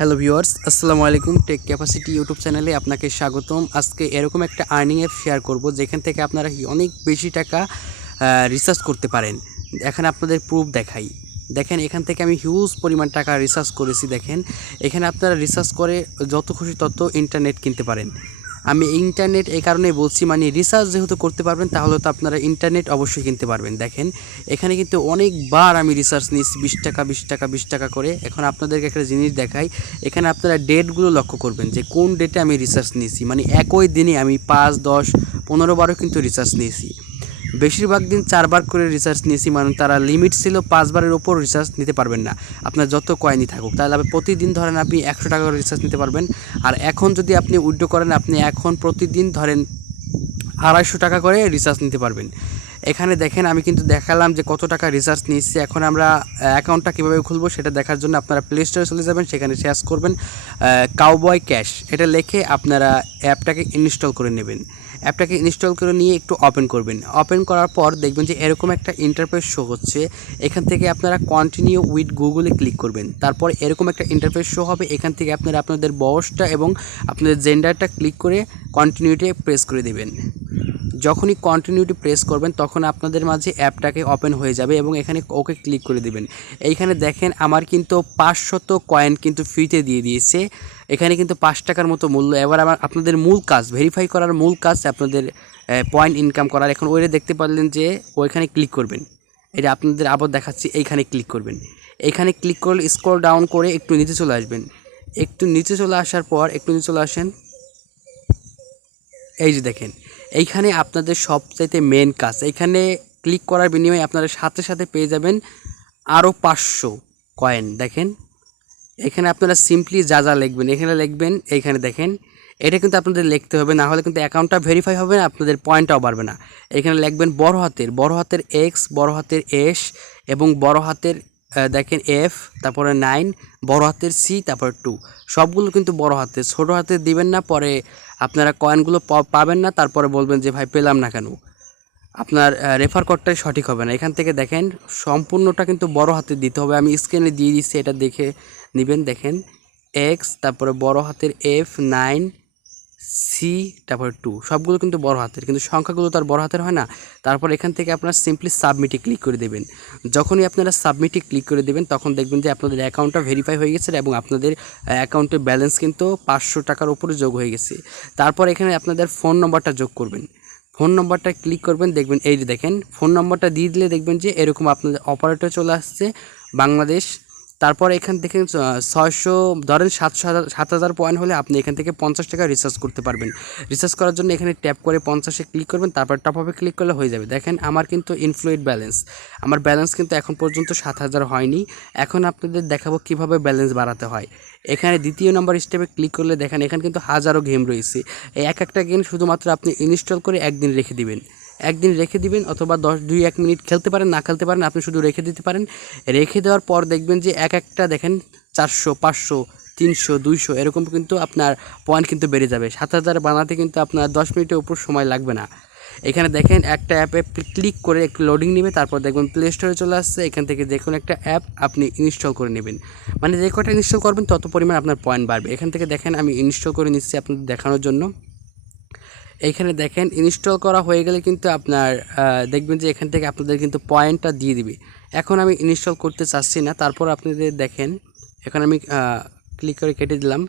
Hello viewers, আসসালামু আলাইকুম। Take capacity YouTube চ্যানেলে আপনাকে স্বাগতম। আজকে এরকম একটা আর্নিং অ্যাপ শেয়ার করব যেখান থেকে আপনারা অনেক বেশি টাকা রিসার্চ করতে পারেন। এখানে আপনাদের প্রুফ দেখাই। দেখেন, এখান থেকে আমি হিউজ পরিমাণ টাকা রিসার্চ করেছি। দেখেন, এখানে আপনারা রিসার্চ করে যত খুশি তত ইন্টারনেট কিনতে পারেন। আমি ইন্টারনেট এই কারণেই বলছি, মানে রিসার্চ যেহেতু করতে পারবেন তাহলে তো আপনারা ইন্টারনেট অবশ্যই কিনতে পারবেন। দেখেন, এখানে কিন্তু অনেকবার আমি রিসার্চ নিয়েছি 20 টাকা 20 টাকা 20 টাকা করে। এখন আপনাদেরকে একটা জিনিস দেখাই। এখানে আপনারা ডেটগুলো লক্ষ্য করবেন যে কোন ডেটে আমি রিসার্চ নিয়েছি। মানে একই দিনে আমি 5, 10, 15 বারও কিন্তু রিসার্চ নিয়েছি। বেশিরভাগ দিন 4 বার করে রিসার্চ নিয়েছি। মানে তারা লিমিট ছিল 5 বারের ওপর রিসার্চ নিতে পারবেন না, আপনার যত কয়েনই থাকুক। তাহলে আপনি প্রতিদিন ধরেন আপনি 100 টাকা করে রিসার্চ নিতে পারবেন। আর এখন যদি আপনি উইথড্র করেন, আপনি এখন প্রতিদিন ধরেন 250 টাকা করে রিসার্চ নিতে পারবেন। এখানে দেখেন, আমি কিন্তু দেখালাম যে কত টাকা রিসার্চ নিচ্ছি। এখন আমরা অ্যাকাউন্টটা কীভাবে খুলবো সেটা দেখার জন্য আপনারা প্লে স্টোরে চলে যাবেন, সেখানে সার্চ করবেন কাউবয় ক্যাশ। এটা লিখে আপনারা অ্যাপটাকে ইনস্টল করে নেবেন। অ্যাপটাকে ইনস্টল করে নিয়ে একটু ওপেন করবেন। ওপেন করার পর দেখবেন যে এরকম একটা ইন্টারফেস শো হচ্ছে। এখান থেকে আপনারা কন্টিনিউ উইথ গুগলে ক্লিক করবেন। তারপর এরকম একটা ইন্টারফেস শো হবে। এখান থেকে আপনারা আপনাদের বয়সটা এবং আপনাদের জেন্ডারটা ক্লিক করে কন্টিনিউতে প্রেস করে দেবেন। যখনই কন্টিনিউটি প্রেস করবেন তখন আপনাদের মাঝে অ্যাপটাকে ওপেন হয়ে যাবে এবং এখানে ওকে ক্লিক করে দেবেন। এইখানে দেখেন, আমার কিন্তু 500 কয়েন কিন্তু ফ্রিতে দিয়ে দিয়েছে। এখানে কিন্তু 5 টাকার মতো মূল্য। এবার আমার আপনাদের মূল কাজ, ভেরিফাই করার মূল কাজ আপনাদের পয়েন্ট ইনকাম করার। এখন ওইটা দেখতে পারলেন যে ওইখানে ক্লিক করবেন। এটা আপনাদের আবার দেখাচ্ছি, এইখানে ক্লিক করবেন। এইখানে ক্লিক করলে স্ক্রল ডাউন করে একটু নিচে চলে আসবেন। একটু নিচে চলে আসার পর একটু নিচে চলে আসেন। এই যে দেখেন, এইখানে আপনাদের সবচাইতে মেন কাজ, এইখানে ক্লিক করার বিনিময়ে আপনারা সাথে সাথে পেয়ে যাবেন আরও 500 কয়েন। দেখেন, এখানে আপনারা সিম্পলি যা যা লিখবেন, এখানে লিখবেন। এইখানে দেখেন, এটা কিন্তু আপনাদের লিখতে হবে, না হলে কিন্তু অ্যাকাউন্টটা ভেরিফাই হবে না, আপনাদের পয়েন্টটাও বাড়বে না। এখানে লিখবেন বড় হাতের এক্স, বড় হাতের এস এবং বড় হাতের দেখেন এফ, তারপরে 9, বড় হাতের সি, তারপরে 2। সবগুলো কিন্তু বড় হাতের, ছোটো হাতের দিবেন না, পরে আপনারা কয়েনগুলো পাবেন না, তারপরে বলবেন যে ভাই পেলাম না কেন। আপনার রেফার কোডটাই সঠিক হবে না। এখান থেকে দেখেন, সম্পূর্ণটা কিন্তু বড় হাতে দিতে হবে। আমি স্ক্রিনে দিয়ে দিচ্ছি, এটা দেখে নেবেন। দেখেন, এক্স, তারপরে বড় হাতের এফ, 9, সি, তারপরে 2, সবগুলো কিন্তু বড় হাতের, কিন্তু সংখ্যাগুলো তার বড় হাতের হয় না। তারপর এখান থেকে আপনারা সিম্পলি সাবমিটে ক্লিক করে দেবেন। যখনই আপনারা সাবমিটে ক্লিক করে দেবেন তখন দেখবেন যে আপনাদের অ্যাকাউন্টটা ভেরিফাই হয়ে গেছে এবং আপনাদের অ্যাকাউন্টের ব্যালেন্স কিন্তু 500 টাকার উপরে যোগ হয়ে গেছে। তারপর এখানে আপনাদের ফোন নম্বরটা যোগ করবেন। ফোন নম্বরটা ক্লিক করবেন, দেখবেন এই যে দেখেন, ফোন নম্বরটা দিয়ে দিলে দেখবেন যে এরকম আপনাদের অপারেটর চলে আসছে বাংলাদেশ। তারপর এখান থেকে 600 ধরেন 7,000 পয়েন্ট হলে আপনি এখান থেকে 50 টাকা রিচার্জ করতে পারবেন। রিচার্জ করার জন্য এখানে ট্যাপ করে 50-এ ক্লিক করবেন, তারপর টপ আপে ক্লিক করলে হয়ে যাবে। দেখেন, আমার কিন্তু ইনফ্লুয়েড ব্যালেন্স, আমার ব্যালেন্স কিন্তু এখন পর্যন্ত 7,000 হয়নি। এখন আপনাদের দেখাবো কিভাবে ব্যালেন্স বাড়াতে হয়। এখানে দ্বিতীয় নম্বর স্টেপে ক্লিক করলে দেখেন, এখানে কিন্তু হাজারো গেম রয়েছে। এই একটা গেম শুধুমাত্র আপনি ইনস্টল করে একদিন রেখে দিবেন। একদিন রেখে দিবেন, অথবা 2-1 মিনিট খেলতে পারেন, না খেলতে পারেন, আপনি শুধু রেখে দিতে পারেন। রেখে দেওয়ার পর দেখবেন যে একটা দেখেন 400, 500, 300, 200 এরকম কিন্তু আপনার পয়েন্ট কিন্তু বেড়ে যাবে। 7,000 বানাতে কিন্তু আপনার 10 মিনিটের উপর সময় লাগবে না। এখানে দেখেন, একটা অ্যাপে ক্লিক করে একটু লোডিং নেবে, তারপর দেখবেন প্লে স্টোরে চলে আসছে। এখান থেকে দেখুন একটা অ্যাপ আপনি ইনস্টল করে নেবেন। মানে যে কটা ইনস্টল করবেন তত পরিমাণ আপনার পয়েন্ট বাড়বে। এখান থেকে দেখেন, আমি ইনস্টল করে নিচ্ছি আপনাদের দেখানোর জন্য। এইখানে দেখেন, ইনস্টল করা হয়ে গেলে কিন্তু আপনার দেখবেন যে এখান থেকে আপনাদের কিন্তু পয়েন্টটা দিয়ে দিবে। এখন আমি ইনস্টল করতে চাচ্ছি না, তারপর আপনাদের দেখেন, এখন আমি ক্লিক করে কেটে দিলাম।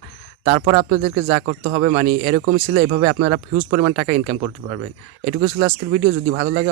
তারপর আপনাদেরকে যা করতে হবে, মানে এরকমই ছিল, এভাবে আপনারা হিউজ পরিমাণ টাকা ইনকাম করতে পারবেন। এটুকু ছিল আজকের ভিডিও। যদি ভালো লাগে